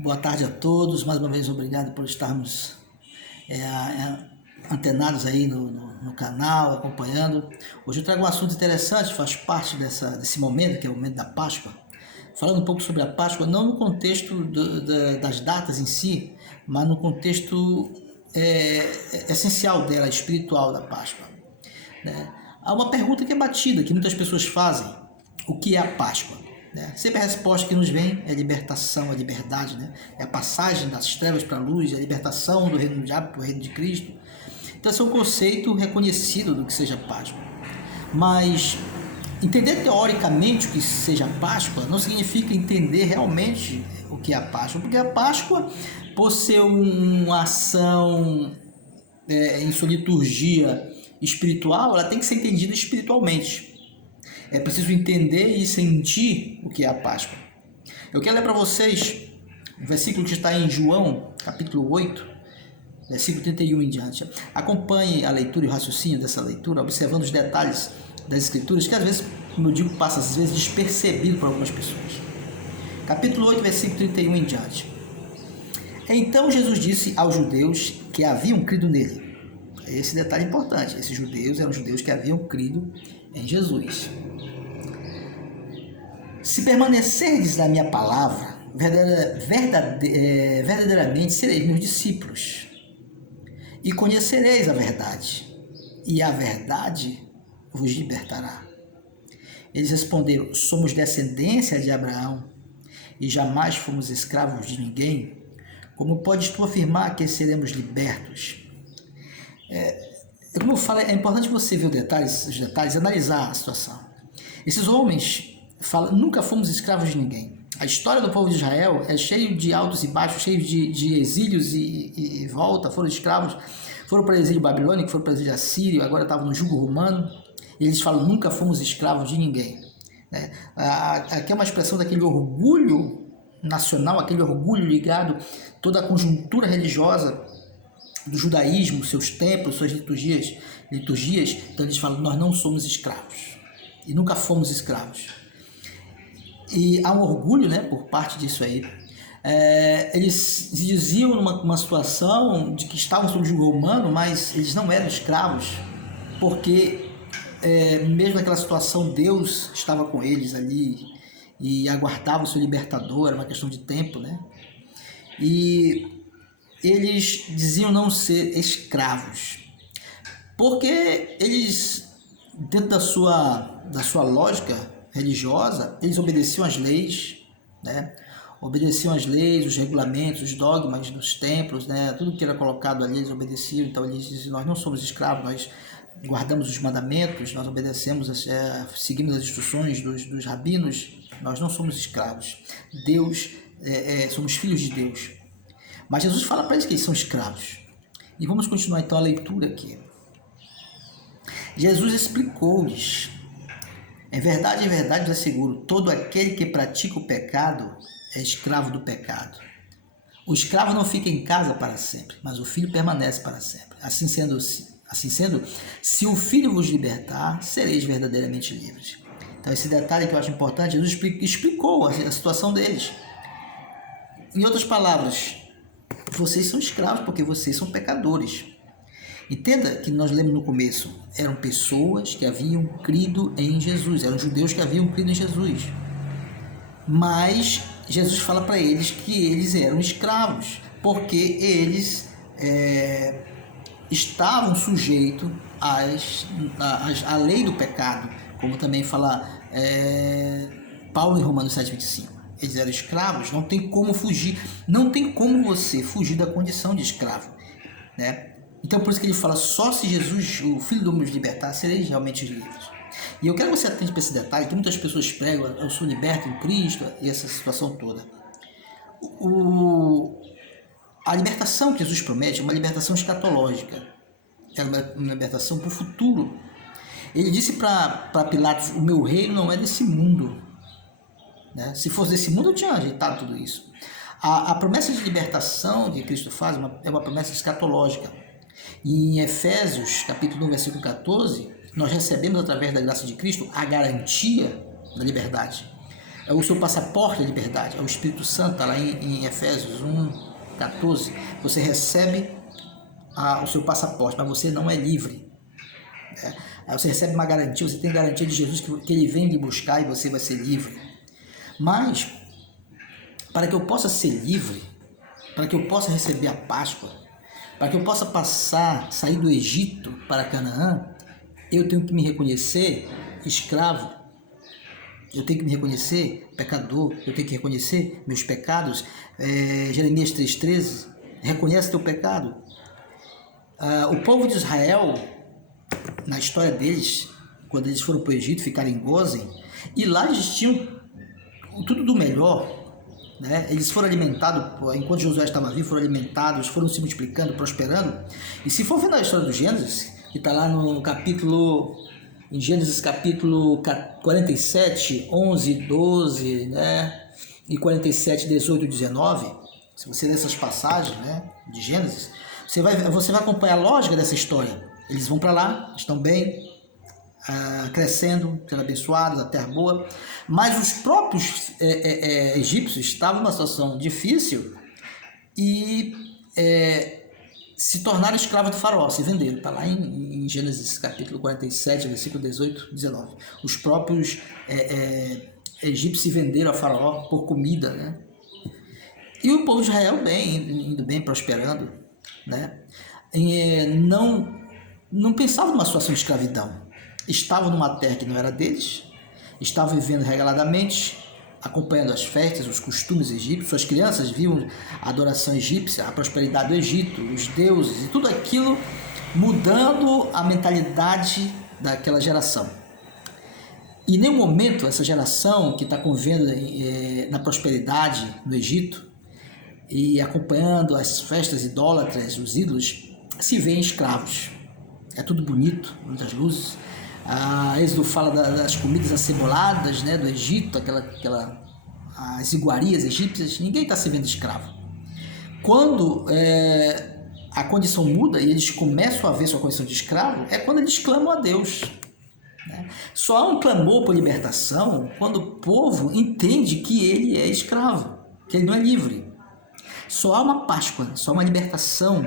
Boa tarde a todos, mais uma vez obrigado por estarmos antenados aí no canal, acompanhando. Hoje eu trago um assunto interessante, faz parte desse momento, que é o momento da Páscoa. Falando um pouco sobre a Páscoa, não no contexto das datas em si, mas no contexto essencial dela, espiritual da Páscoa, né? Há uma pergunta que é batida, que muitas pessoas fazem: o que é a Páscoa? Sempre a resposta que nos vem é a libertação, a liberdade, né? É a passagem das trevas para a luz, é a libertação do reino do diabo para o reino de Cristo. Então esse é um conceito reconhecido do que seja Páscoa. Mas entender teoricamente o que seja Páscoa não significa entender realmente o que é a Páscoa, porque a Páscoa, por ser uma ação em sua liturgia espiritual, ela tem que ser entendida espiritualmente. É preciso entender e sentir o que é a Páscoa. Eu quero ler para vocês um versículo que está em João, capítulo 8, versículo 31 em diante. Acompanhe a leitura e o raciocínio dessa leitura, observando os detalhes das Escrituras, que às vezes, como eu digo, passa às vezes despercebido por algumas pessoas. Capítulo 8, versículo 31 em diante. Então Jesus disse aos judeus que haviam crido nele. Esse detalhe é importante. Esses judeus eram judeus que haviam crido em Jesus. Se permanecerdes na minha palavra, verdadeiramente sereis meus discípulos, e conhecereis a verdade, e a verdade vos libertará. Eles responderam: somos descendência de Abraão, e jamais fomos escravos de ninguém. Como podes tu afirmar que seremos libertos? Como eu falo, é importante você ver os detalhes, analisar a situação. Esses homens falam: nunca fomos escravos de ninguém. A história do povo de Israel é cheio de altos e baixos, cheio de exílios e volta. Foram escravos, foram para o exílio babilônico, foram para o exílio assírio, agora estavam no jugo romano. E eles falam: nunca fomos escravos de ninguém. Aqui é uma expressão daquele orgulho nacional, aquele orgulho ligado a toda a conjuntura religiosa do judaísmo, seus templos, suas liturgias. Então eles falam: nós não somos escravos e nunca fomos escravos. E há um orgulho, né, por parte disso aí. Eles se diziam numa situação de que estavam sob o jugo romano, mas eles não eram escravos, porque mesmo naquela situação Deus estava com eles ali e aguardava o seu libertador. Era uma questão de tempo, né? E eles diziam não ser escravos, porque eles, dentro da sua lógica religiosa, eles obedeciam às leis, né? Obedeciam às leis, os regulamentos, os dogmas dos templos, né? Tudo que era colocado ali eles obedeciam. Então eles diziam: nós não somos escravos, nós guardamos os mandamentos, nós obedecemos, seguimos as instruções dos rabinos, nós não somos escravos. Deus, somos filhos de Deus. Mas Jesus fala para eles que eles são escravos. E vamos continuar então a leitura aqui. Jesus explicou-lhes: em verdade, vos asseguro, todo aquele que pratica o pecado é escravo do pecado. O escravo não fica em casa para sempre, mas o filho permanece para sempre. Assim sendo, se o filho vos libertar, sereis verdadeiramente livres. Então esse detalhe que eu acho importante, Jesus explicou a situação deles. Em outras palavras, vocês são escravos porque vocês são pecadores. Entenda que nós lemos no começo, eram pessoas que haviam crido em Jesus, eram judeus que haviam crido em Jesus. Mas Jesus fala para eles que eles eram escravos, porque eles estavam sujeitos à lei do pecado, como também fala Paulo em Romanos 7,25. Eles eram escravos, não tem como fugir, não tem como você fugir da condição de escravo, né? Então por isso que ele fala: só se Jesus, o Filho do Homem, nos libertar, sereis realmente livres. E eu quero que você atente para esse detalhe, que muitas pessoas pregam: eu sou liberto em Cristo, e essa situação toda. A libertação que Jesus promete é uma libertação escatológica, é uma libertação para o futuro. Ele disse para Pilatos: o meu reino não é desse mundo, né? Se fosse desse mundo eu tinha ajeitado tudo isso. A promessa de libertação que Cristo faz é uma promessa escatológica. E em Efésios, capítulo 1, versículo 14, nós recebemos, através da graça de Cristo, a garantia da liberdade. é o seu passaporte à liberdade, é o Espírito Santo, está lá em Efésios 1:14. Você recebe o seu passaporte, mas você não é livre. Aí você recebe uma garantia, você tem garantia de Jesus que ele vem lhe buscar e você vai ser livre. Mas, para que eu possa ser livre, para que eu possa receber a Páscoa, para que eu possa sair do Egito para Canaã, eu tenho que me reconhecer escravo, eu tenho que me reconhecer pecador, eu tenho que reconhecer meus pecados. Jeremias 3,13, reconhece teu pecado. O povo de Israel, na história deles, quando eles foram para o Egito, ficaram em Gósen, e lá eles tinham tudo do melhor, né? Eles foram alimentados, enquanto Josué estava vivo, foram alimentados, foram se multiplicando, prosperando. E se for ver na história do Gênesis, que está lá no capítulo, em Gênesis capítulo 47, 11, 12, né? E 47, 18 e 19, se você ler essas passagens, né, de Gênesis, você vai acompanhar a lógica dessa história. Eles vão para lá, estão bem, crescendo, sendo abençoados, a terra boa, mas os próprios egípcios estavam numa situação difícil e se tornaram escravos do faraó, se venderam. Está lá em Gênesis capítulo 47, versículo 18 e 19. Os próprios egípcios se venderam ao faraó por comida, né? E o povo de Israel indo bem, prosperando, né? Não pensava numa situação de escravidão. Estavam numa terra que não era deles, estavam vivendo regaladamente, acompanhando as festas, os costumes egípcios. Suas crianças viam a adoração egípcia, a prosperidade do Egito, os deuses e tudo aquilo mudando a mentalidade daquela geração. E em nenhum momento essa geração que está convivendo na prosperidade no Egito e acompanhando as festas idólatras, os ídolos, se veem escravos. É tudo bonito, muitas luzes. Êxodo fala das comidas aceboladas, né, do Egito, as iguarias egípcias. Ninguém está se vendo escravo. Quando a condição muda e eles começam a ver sua condição de escravo, é quando eles clamam a Deus, né? Só há um clamor por libertação quando o povo entende que ele é escravo, que ele não é livre. Só há uma Páscoa, só uma libertação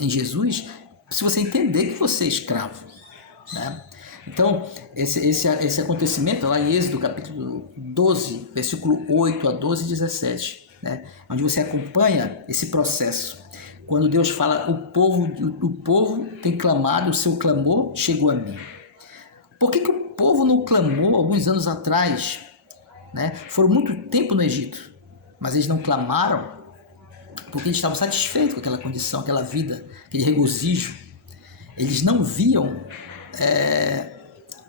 em Jesus se você entender que você é escravo, né? Então, esse acontecimento lá em Êxodo capítulo 12, versículo 8 a 12 e 17, né? Onde você acompanha esse processo. Quando Deus fala, o povo tem clamado, o seu clamor chegou a mim. Por que o povo não clamou alguns anos atrás, né? Foram muito tempo no Egito, mas eles não clamaram porque eles estavam satisfeitos com aquela condição, aquela vida, aquele regozijo. Eles não viam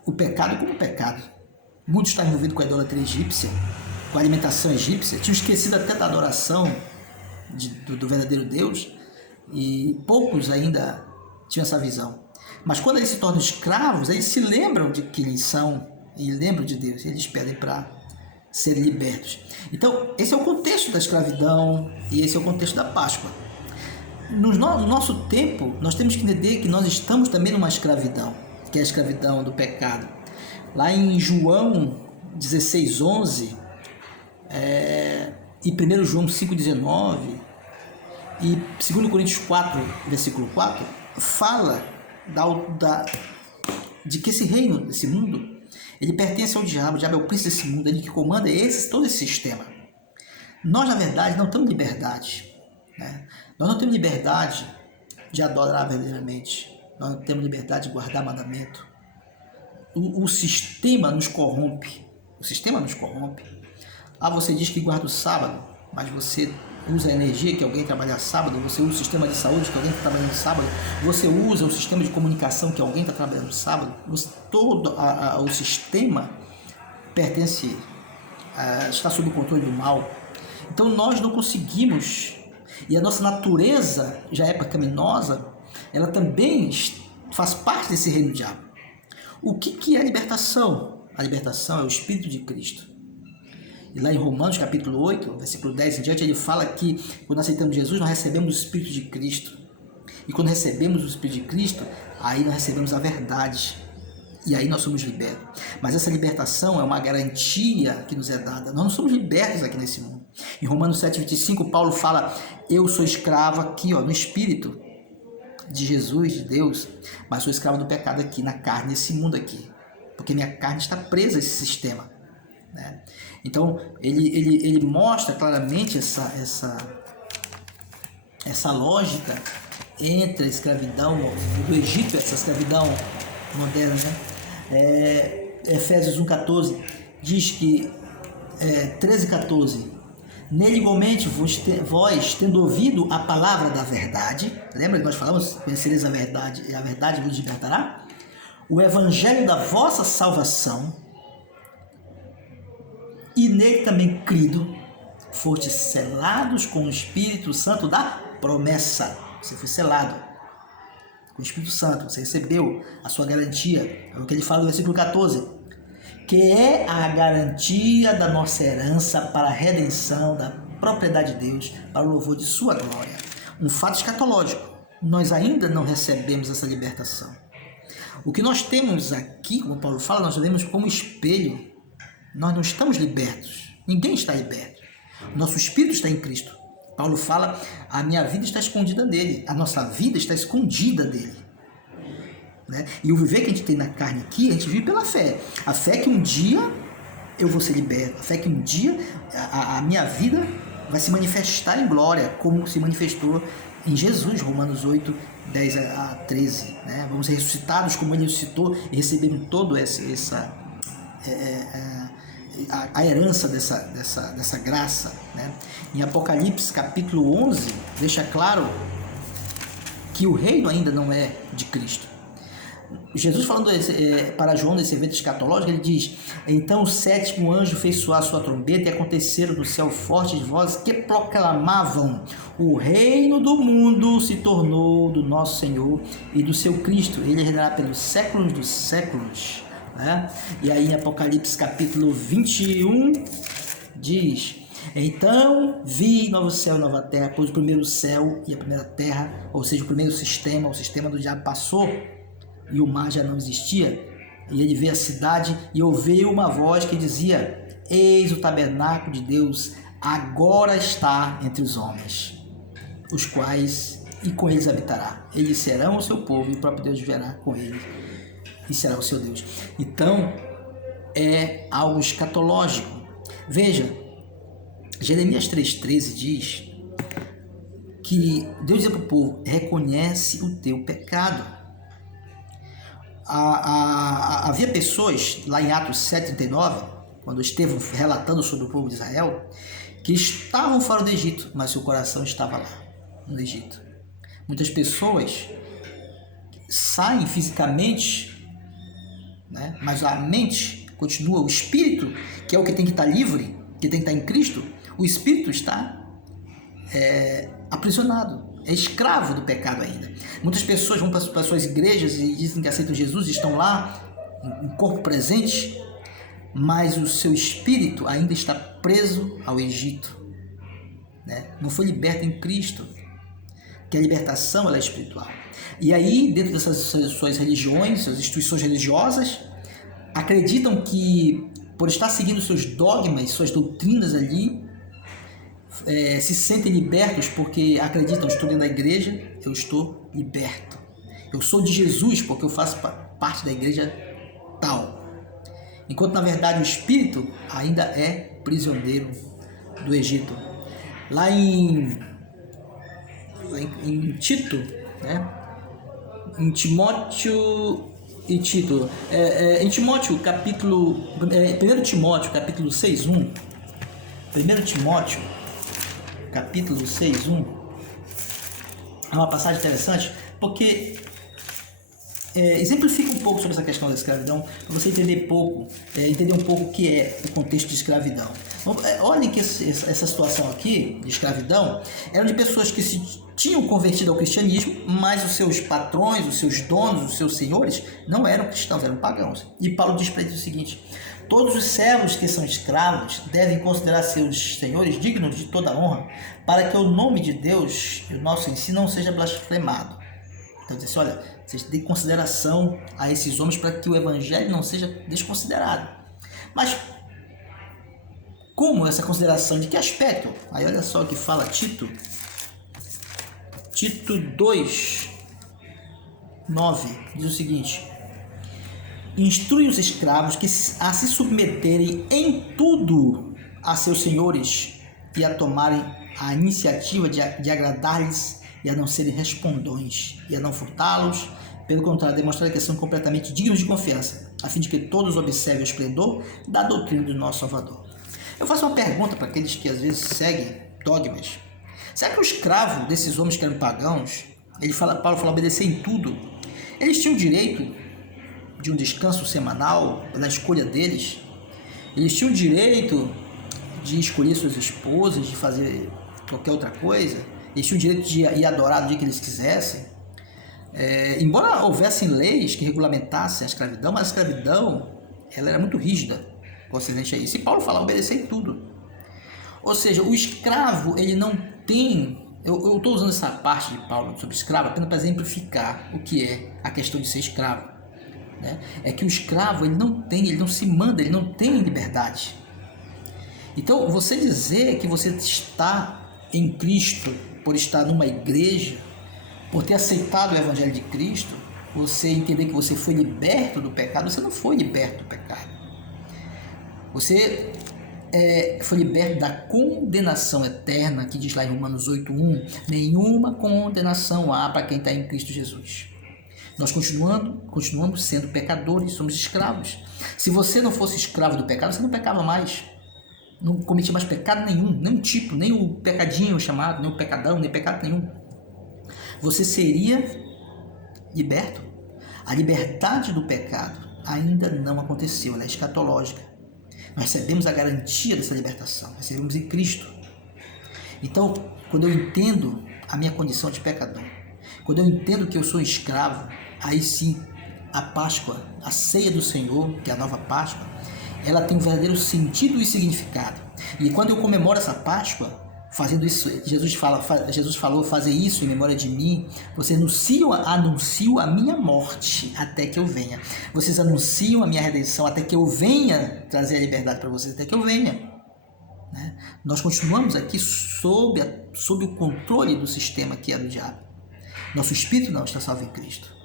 o pecado como pecado. Muitos estavam envolvidos com a idolatria egípcia, com a alimentação egípcia, tinham esquecido até da adoração do verdadeiro Deus, e poucos ainda tinham essa visão. Mas quando eles se tornam escravos, eles se lembram de que eles são, e lembram de Deus, e eles pedem para serem libertos. Então, esse é o contexto da escravidão, e esse é o contexto da Páscoa. No nosso tempo, nós temos que entender que nós estamos também numa escravidão, que é a escravidão do pecado. Lá em João 16:11, e 1 João 5:19, e 2 Coríntios 4, versículo 4, fala de que esse reino, esse mundo, ele pertence ao diabo. O diabo é o príncipe desse mundo, ele que comanda todo esse sistema. Nós, na verdade, não temos liberdade, né? Nós não temos liberdade de adorar verdadeiramente. Nós não temos liberdade de guardar mandamento. O sistema nos corrompe. O sistema nos corrompe. Você diz que guarda o sábado, mas você usa a energia que alguém trabalha sábado, você usa o sistema de saúde que alguém está trabalhando sábado, você usa o sistema de comunicação que alguém está trabalhando sábado. Todo o sistema pertence, está sob o controle do mal. Então nós não conseguimos, e a nossa natureza já é pecaminosa, ela também faz parte desse reino do diabo. O que é a libertação? A libertação é o Espírito de Cristo. E lá em Romanos capítulo 8, versículo 10 em diante, ele fala que quando aceitamos Jesus, nós recebemos o Espírito de Cristo. E quando recebemos o Espírito de Cristo, aí nós recebemos a verdade. E aí nós somos libertos. Mas essa libertação é uma garantia que nos é dada. Nós não somos libertos aqui nesse mundo. Em Romanos 7,25, Paulo fala: eu sou escravo aqui, no espírito de Jesus, de Deus, mas sou escravo do pecado aqui, na carne, nesse mundo aqui. Porque minha carne está presa a esse sistema. Né? Então, ele mostra claramente essa lógica entre a escravidão do Egito, essa escravidão moderna, né? Efésios 1,14 diz que 13,14: nele igualmente vós, tendo ouvido a palavra da verdade, lembra que nós falamos, conhecereis a verdade e a verdade vos libertará? O evangelho da vossa salvação, e nele também crido, fostes selados com o Espírito Santo da promessa. Você foi selado com o Espírito Santo, você recebeu a sua garantia. É o que ele fala no versículo 14, que é a garantia da nossa herança para a redenção da propriedade de Deus, para o louvor de sua glória. Um fato escatológico. Nós ainda não recebemos essa libertação. O que nós temos aqui, como Paulo fala, nós vemos como espelho. Nós não estamos libertos. Ninguém está liberto. Nosso espírito está em Cristo. Paulo fala: a minha vida está escondida nele. A nossa vida está escondida nele. Né? E o viver que a gente tem na carne aqui, a gente vive pela fé. A fé que um dia eu vou ser liberto. A fé que um dia a minha vida vai se manifestar em glória, como se manifestou em Jesus, Romanos 8, 10 a 13. Né? Vamos ser ressuscitados como ele ressuscitou e recebemos toda a herança dessa graça. Né? Em Apocalipse capítulo 11, deixa claro que o reino ainda não é de Cristo. Jesus falando para João nesse evento escatológico, ele diz: então o sétimo anjo fez soar sua trombeta e aconteceram do céu fortes vozes que proclamavam: o reino do mundo se tornou do nosso Senhor e do seu Cristo, ele reinará pelos séculos dos séculos. Né? E aí em Apocalipse capítulo 21 diz: então vi novo céu e nova terra, pois o primeiro céu e a primeira terra, ou seja, o primeiro sistema, o sistema do diabo passou e o mar já não existia. E ele vê a cidade e ouviu uma voz que dizia: eis o tabernáculo de Deus agora está entre os homens, os quais e com eles habitará. Eles serão o seu povo e o próprio Deus viverá com eles e será o seu Deus. Então é algo escatológico. Veja, Jeremias 3,13 diz que Deus diz para o povo: reconhece o teu pecado. Havia pessoas lá em Atos 7,39, quando Estevão relatando sobre o povo de Israel, que estavam fora do Egito, mas seu coração estava lá no Egito. Muitas pessoas saem fisicamente, né? Mas a mente continua, o espírito, que é o que tem que estar livre, que tem que estar em Cristo, o espírito está aprisionado, é escravo do pecado ainda. Muitas pessoas vão para suas igrejas e dizem que aceitam Jesus, estão lá em corpo presente, mas o seu espírito ainda está preso ao Egito, né? Não foi liberto em Cristo, que a libertação ela é espiritual. E aí, dentro dessas suas religiões, suas instituições religiosas, acreditam que, por estar seguindo seus dogmas, suas doutrinas ali, se sentem libertos porque acreditam: estou dentro da igreja, eu estou liberto. Eu sou de Jesus porque eu faço parte da igreja tal. Enquanto na verdade o espírito ainda é prisioneiro do Egito. Lá em Tito, né? Em Timóteo e Tito, em Timóteo capítulo 1 Timóteo capítulo 6:1, 1 Timóteo capítulo 6:1, é uma passagem interessante porque exemplifica um pouco sobre essa questão da escravidão, para você entender um pouco o que é o contexto de escravidão. Olhem que essa situação aqui de escravidão era de pessoas que se tinham convertido ao cristianismo, mas os seus patrões, os seus donos, os seus senhores não eram cristãos, eram pagãos. E Paulo diz para eles o seguinte: todos os servos que são escravos devem considerar seus senhores dignos de toda honra, para que o nome de Deus e o nosso ensino não seja blasfemado. Então diz assim, olha, vocês têm consideração a esses homens para que o evangelho não seja desconsiderado. Mas como essa consideração? De que aspecto? Aí olha só o que fala Tito 2, 9, diz o seguinte: instrui os escravos a se submeterem em tudo a seus senhores e a tomarem a iniciativa de agradar-lhes e a não serem respondões e a não furtá-los, pelo contrário, demonstrar que são completamente dignos de confiança, a fim de que todos observem o esplendor da doutrina do nosso Salvador. Eu faço uma pergunta para aqueles que às vezes seguem dogmas. Será que o escravo desses homens que eram pagãos, Paulo fala obedecer em tudo, eles tinham direito de um descanso semanal na escolha deles? Eles tinham direito de escolher suas esposas, de fazer qualquer outra coisa? Eles tinham direito de ir adorar do dia que eles quisessem? Embora houvessem leis que regulamentassem a escravidão, mas a escravidão ela era muito rígida concernente a isso. E Paulo fala obedecer em tudo. Ou seja, o escravo, ele não tem... Eu estou usando essa parte de Paulo sobre escravo apenas para exemplificar o que é a questão de ser escravo. Né? É que o escravo, ele não se manda, ele não tem liberdade. Então, você dizer que você está em Cristo por estar numa igreja, por ter aceitado o Evangelho de Cristo, você entender que você foi liberto do pecado, você não foi liberto do pecado. Você foi liberto da condenação eterna, que diz lá em Romanos 8:1, nenhuma condenação há para quem está em Cristo Jesus. Nós continuamos sendo pecadores, somos escravos. Se você não fosse escravo do pecado, você não pecava mais. Não cometia mais pecado nenhum tipo, nem o pecadinho chamado, nem o pecadão, nem pecado nenhum. Você seria liberto. A liberdade do pecado ainda não aconteceu, ela é escatológica. Nós recebemos a garantia dessa libertação, recebemos em Cristo. Então, quando eu entendo a minha condição de pecador, quando eu entendo que eu sou escravo, aí sim, a Páscoa, a ceia do Senhor, que é a nova Páscoa, ela tem um verdadeiro sentido e significado. E quando eu comemoro essa Páscoa, fazendo isso, Jesus falou, fazer isso em memória de mim, vocês anunciam a minha morte até que eu venha. Vocês anunciam a minha redenção até que eu venha trazer a liberdade para vocês, até que eu venha. Né? Nós continuamos aqui sob o controle do sistema que é do diabo. Nosso espírito não está salvo em Cristo.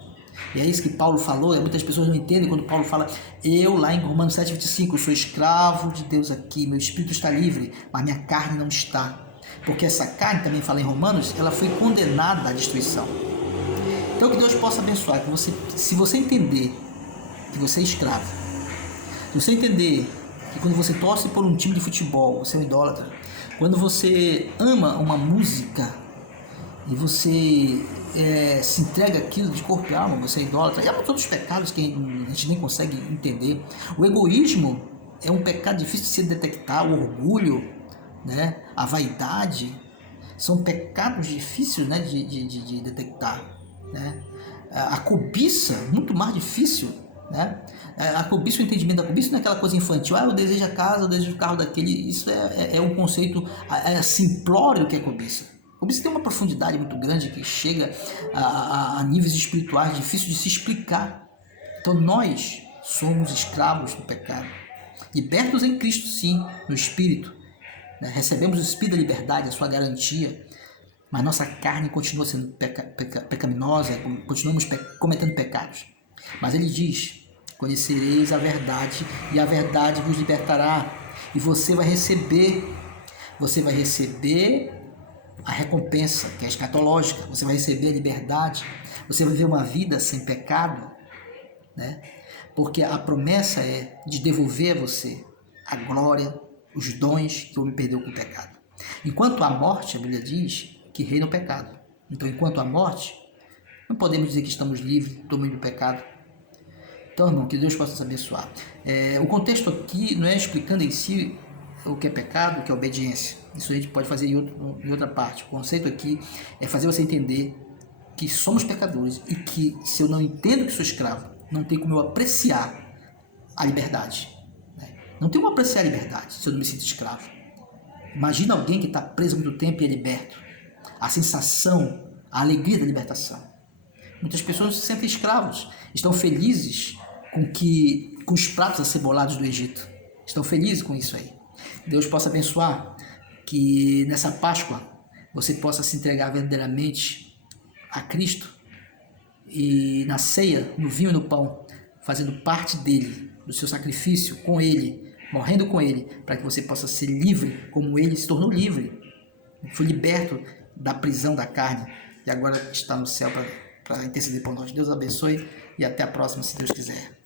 E é isso que Paulo falou, muitas pessoas não entendem quando Paulo fala, eu lá em Romanos 7:25, eu sou escravo de Deus aqui, meu espírito está livre, mas minha carne não está. Porque essa carne, também fala em Romanos, ela foi condenada à destruição. Então que Deus possa abençoar, que você, se você entender que você é escravo, se você entender que quando você torce por um time de futebol, você é um idólatra, quando você ama uma música e você se entrega aquilo de corpo e alma, você é idólatra, e há todos os pecados que a gente nem consegue entender. O egoísmo é um pecado difícil de se detectar, o orgulho, né? A vaidade, são pecados difíceis, né, de detectar, né? A cobiça, muito mais difícil, né? A cobiça, o entendimento da cobiça não é aquela coisa infantil, eu desejo a casa, eu desejo o carro daquele, isso é um conceito simplório que é cobiça. Cobiça tem uma profundidade muito grande que chega a níveis espirituais difíceis de se explicar. Então nós somos escravos do pecado, libertos em Cristo sim, no Espírito. Recebemos o Espírito da liberdade, a sua garantia, mas nossa carne continua sendo pecaminosa, continuamos cometendo pecados. Mas ele diz, conhecereis a verdade e a verdade vos libertará. E você vai receber a recompensa, que é escatológica, você vai receber a liberdade, você vai viver uma vida sem pecado, né? Porque a promessa é de devolver a você a glória, os dons que o homem perdeu com o pecado. Enquanto há morte, a Bíblia diz que reina o pecado. Então, enquanto há morte, não podemos dizer que estamos livres do domínio do pecado. Então, irmão, que Deus possa nos abençoar. O contexto aqui não é explicando em si o que é pecado, o que é obediência. Isso a gente pode fazer em outra parte. O conceito aqui é fazer você entender que somos pecadores e que, se eu não entendo que sou escravo, não tem como eu apreciar a liberdade. Não tem como apreciar a liberdade se eu não me sinto escravo. Imagina alguém que está preso há muito tempo e é liberto. A sensação, a alegria da libertação. Muitas pessoas se sentem escravos, estão felizes com os pratos acebolados do Egito. Estão felizes com isso aí. Deus possa abençoar que nessa Páscoa você possa se entregar verdadeiramente a Cristo e na ceia, no vinho e no pão, fazendo parte dele, do seu sacrifício com ele, morrendo com ele, para que você possa ser livre como ele se tornou livre. Foi liberto da prisão da carne e agora está no céu para interceder por nós. Deus abençoe e até a próxima, se Deus quiser.